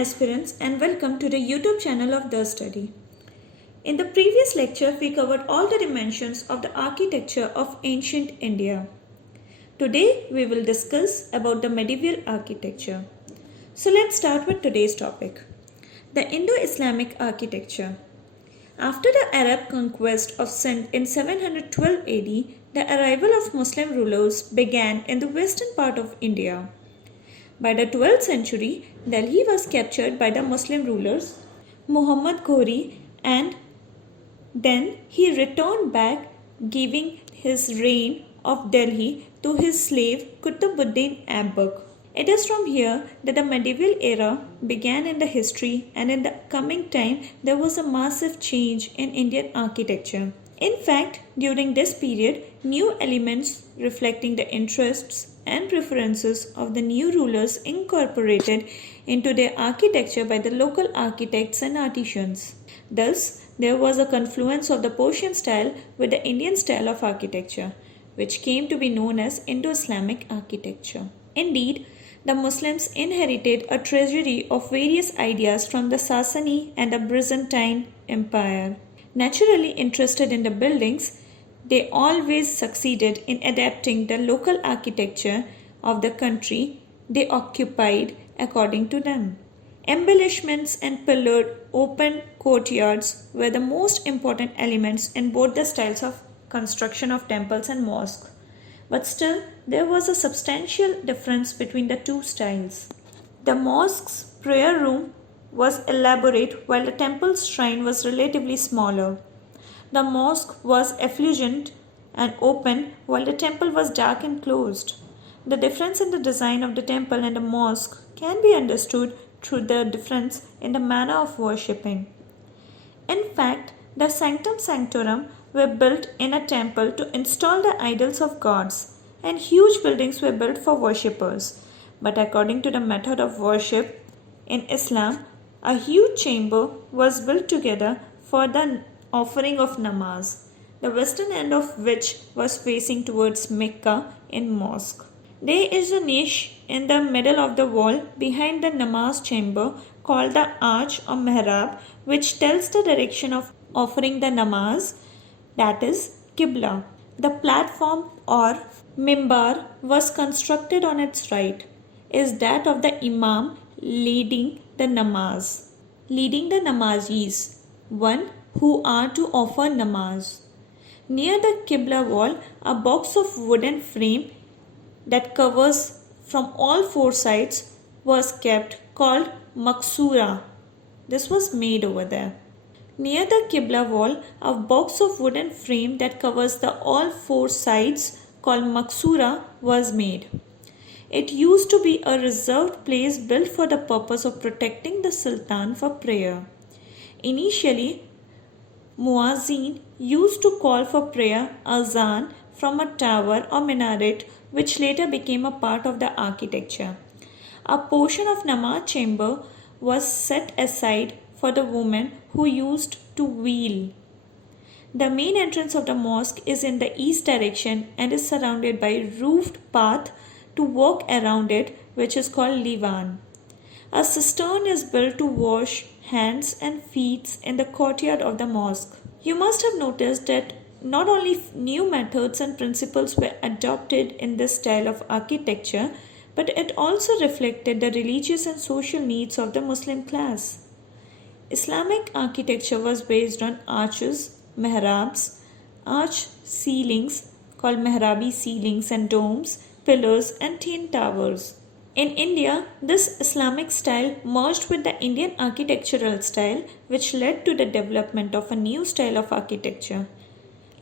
aspirants and welcome to the YouTube channel of The Study. In the previous lecture, we covered all the dimensions of the architecture of ancient India. Today, we will discuss about the medieval architecture. So let's start with today's topic, the Indo-Islamic architecture. After the Arab conquest of Sindh in 712 AD, the arrival of Muslim rulers began in the western part of India. By the 12th century, Delhi was captured by the Muslim rulers Muhammad Ghori, and then he returned back, giving his reign of Delhi to his slave Qutbuddin Aibak. It is from here that the medieval era began in the history, and in the coming time there was a massive change in Indian architecture. In fact, during this period, new elements reflecting the interests and preferences of the new rulers incorporated into their architecture by the local architects and artisans. Thus, there was a confluence of the Persian style with the Indian style of architecture, which came to be known as Indo-Islamic architecture. Indeed, the Muslims inherited a treasury of various ideas from the Sasani and the Byzantine Empire. Naturally interested in the buildings, they always succeeded in adapting the local architecture of the country they occupied according to them. Embellishments and pillared open courtyards were the most important elements in both the styles of construction of temples and mosques. But still, there was a substantial difference between the two styles. The mosque's prayer room was elaborate while the temple's shrine was relatively smaller. The mosque was effulgent and open while the temple was dark and closed. The difference in the design of the temple and the mosque can be understood through the difference in the manner of worshipping. In fact, the sanctum sanctorum were built in a temple to install the idols of gods, and huge buildings were built for worshippers. But according to the method of worship in Islam, a huge chamber was built together for the offering of namaz, the western end of which was facing towards Mecca in mosque. There is a niche in the middle of the wall behind the namaz chamber called the arch or mihrab, which tells the direction of offering the namaz, that is Qibla. The platform or mimbar was constructed on its right, is that of the imam leading the namazis, one who are to offer namaz. Near the Qibla wall, a box of wooden frame that covers from all four sides was kept, called maksura. This was made over there. Near the Qibla wall, a box of wooden frame that covers the all four sides called maksura was made. It used to be a reserved place built for the purpose of protecting the Sultan for prayer. Initially, Muazzin used to call for prayer azan from a tower or minaret, which later became a part of the architecture. A portion of namaz chamber was set aside for the women who used to wheel. The main entrance of the mosque is in the east direction and is surrounded by a roofed path to walk around it, which is called Liwan. A cistern is built to wash hands and feet in the courtyard of the mosque. You must have noticed that not only new methods and principles were adopted in this style of architecture, but it also reflected the religious and social needs of the Muslim class. Islamic architecture was based on arches, mihrabs, arch ceilings called mihrabi ceilings, and domes, pillars and tin towers. In India, this Islamic style merged with the Indian architectural style, which led to the development of a new style of architecture.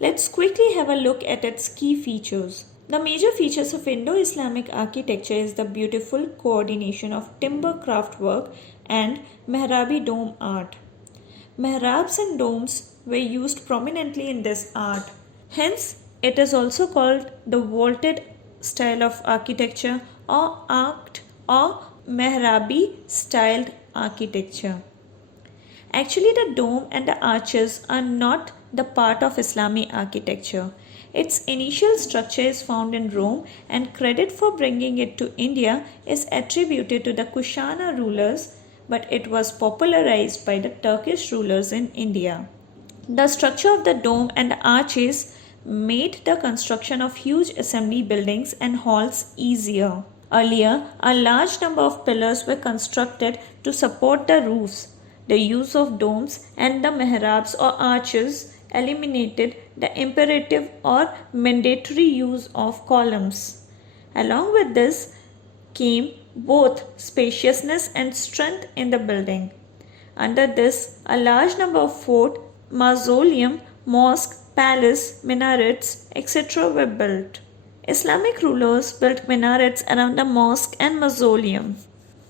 Let's quickly have a look at its key features. The major features of Indo-Islamic architecture is the beautiful coordination of timber craftwork and mihrabi dome art. Mihrabs and domes were used prominently in this art. Hence, it is also called the vaulted style of architecture or arched or mihrabi styled architecture. Actually, the dome and the arches are not the part of Islamic architecture. Its initial structure is found in Rome, and credit for bringing it to India is attributed to the Kushana rulers but it was popularized by the Turkish rulers in India. The structure of the dome and the arches made the construction of huge assembly buildings and halls easier. Earlier, a large number of pillars were constructed to support the roofs. The use of domes and the mihrabs or arches eliminated the imperative or mandatory use of columns. Along with this came both spaciousness and strength in the building. Under this, a large number of fort, mausoleum, mosque, palace, minarets, etc. were built. Islamic rulers built minarets around the mosque and mausoleum.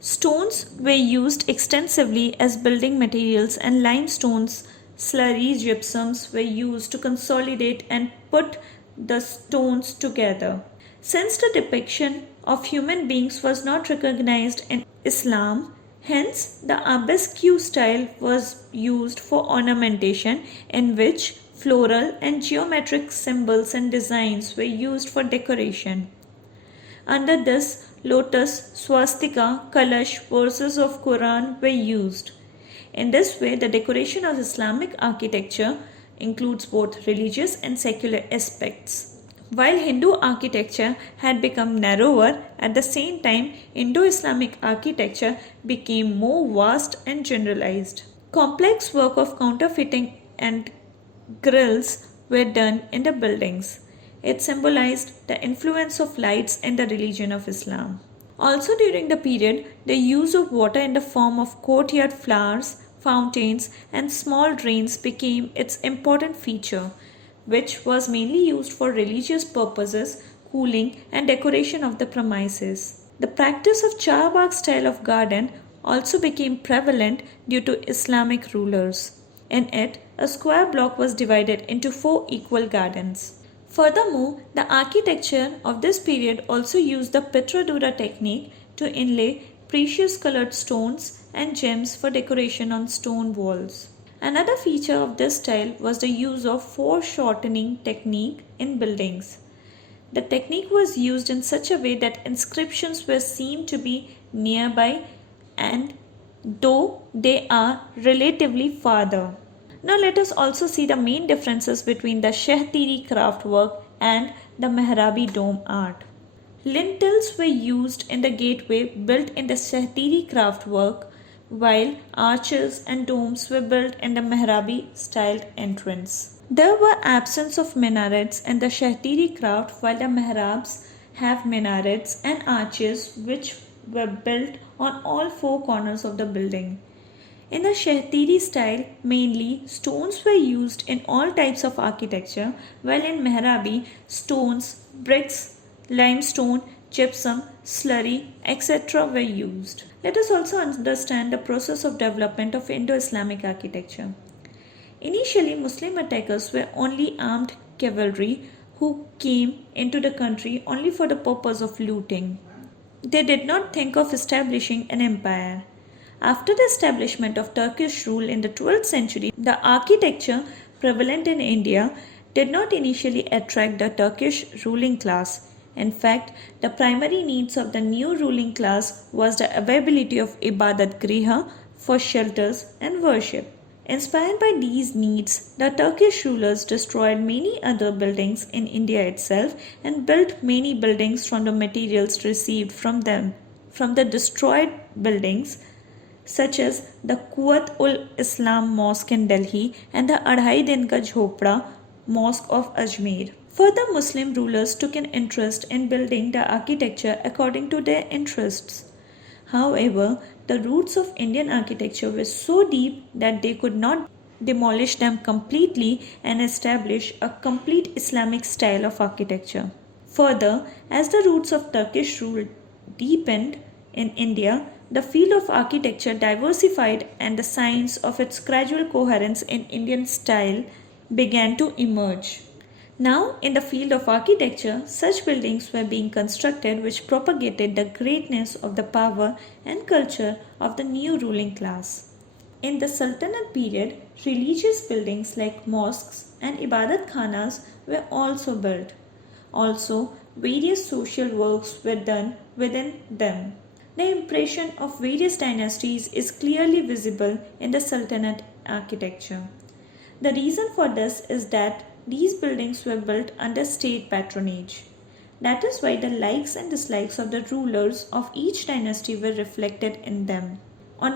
Stones were used extensively as building materials, and limestones, slurry gypsums were used to consolidate and put the stones together. Since the depiction of human beings was not recognized in Islam, hence the arabesque style was used for ornamentation, in which floral and geometric symbols and designs were used for decoration. Under this, lotus, swastika, kalash, verses of Quran were used. In this way, the decoration of Islamic architecture includes both religious and secular aspects. While Hindu architecture had become narrower, at the same time, Indo-Islamic architecture became more vast and generalized. Complex work of counterfeiting and grills were done in the buildings. It symbolized the influence of lights in the religion of Islam. Also during the period, the use of water in the form of courtyard flowers, fountains, and small drains became its important feature, which was mainly used for religious purposes, cooling, and decoration of the premises. The practice of charbagh style of garden also became prevalent due to Islamic rulers. In it, a square block was divided into 4 equal gardens. Furthermore, the architecture of this period also used the Pitradura technique to inlay precious colored stones and gems for decoration on stone walls. Another feature of this style was the use of foreshortening technique in buildings. The technique was used in such a way that inscriptions were seen to be nearby and though they are relatively farther. Now let us also see the main differences between the Shehtiri craft work and the Mehrabi dome art. Lintels were used in the gateway built in the Shehtiri craft work, while arches and domes were built in the Mehrabi styled entrance. There were absence of minarets in the Shehtiri craft, while the mihrabs have minarets and arches which were built on all 4 corners of the building. In the Shehtiri style, mainly stones were used in all types of architecture, while in Mehrabi, stones, bricks, limestone, gypsum, slurry, etc. were used. Let us also understand the process of development of Indo-Islamic architecture. Initially, Muslim attackers were only armed cavalry who came into the country only for the purpose of looting. They did not think of establishing an empire. After the establishment of Turkish rule in the 12th century, the architecture prevalent in India did not initially attract the Turkish ruling class. In fact, the primary needs of the new ruling class was the availability of Ibadat Griha for shelters and worship. Inspired by these needs, the Turkish rulers destroyed many other buildings in India itself and built many buildings from the materials received from them. From the destroyed buildings, such as the Quwat-ul-Islam Mosque in Delhi and the Adhai Din Ka Jhopda Mosque of Ajmer. Further, Muslim rulers took an interest in building the architecture according to their interests. However, the roots of Indian architecture were so deep that they could not demolish them completely and establish a complete Islamic style of architecture. Further, as the roots of Turkish rule deepened in India, the field of architecture diversified and the signs of its gradual coherence in Indian style began to emerge. Now, in the field of architecture, such buildings were being constructed which propagated the greatness of the power and culture of the new ruling class. In the Sultanate period, religious buildings like mosques and ibadat khanas were also built. Also, various social works were done within them. The impression of various dynasties is clearly visible in the Sultanate architecture. The reason for this is that these buildings were built under state patronage. That is why the likes and dislikes of the rulers of each dynasty were reflected in them. On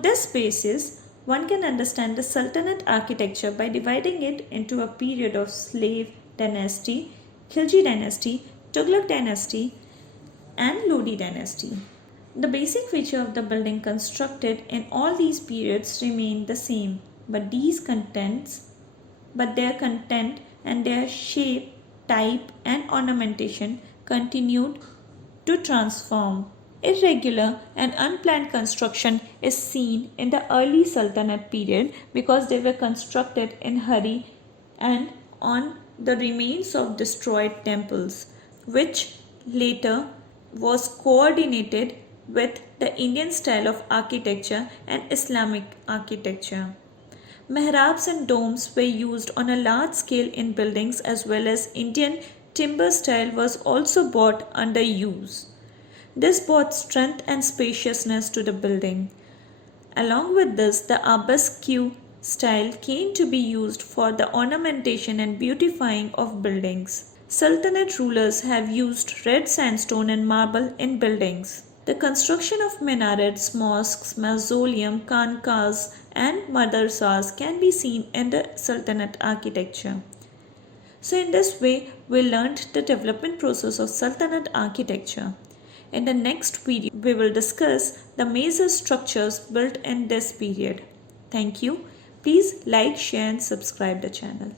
this basis, one can understand the Sultanate architecture by dividing it into a period of slave dynasty, Khilji dynasty, Tughlaq dynasty, and Lodi dynasty. The basic feature of the building constructed in all these periods remain the same, but their content and their shape, type, and ornamentation continued to transform. Irregular and unplanned construction is seen in the early Sultanate period because they were constructed in hurry and on the remains of destroyed temples, which later was coordinated with the Indian style of architecture and Islamic architecture. Mihrabs and domes were used on a large scale in buildings as well as Indian timber style was also brought under use. This brought strength and spaciousness to the building. Along with this, the arabesque style came to be used for the ornamentation and beautifying of buildings. Sultanate rulers have used red sandstone and marble in buildings. The construction of minarets, mosques, mausoleum, khanqahs, and madrasas can be seen in the Sultanate architecture. So in this way, we learned the development process of Sultanate architecture. In the next video, we will discuss the major structures built in this period. Thank you. Please like, share and subscribe the channel.